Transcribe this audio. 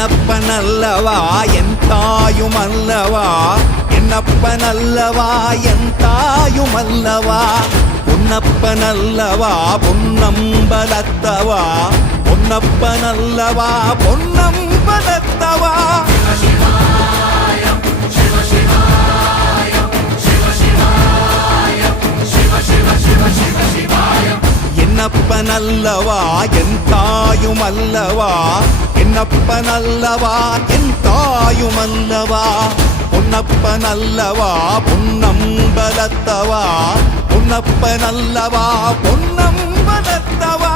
என்னப்பனல்லவா என் தாயுமல்லவா, என்னப்பனல்லவா என் தாயுமல்லவா, பொன்னப்பனல்லவா பொன்னம்பலத்தவா, பொன்னப்பனல்லவா பொன்னம்பலத்தவா. என்னப்பனல்லவா என் தாயுமல்லவா, என்னப்பனல்லவா என் தாயுமல்லவா, பொன்னப்பனல்லவா பொன்னம்பலத்தவா, பொன்னப்பனல்லவா பொன்னம்பலத்தவா.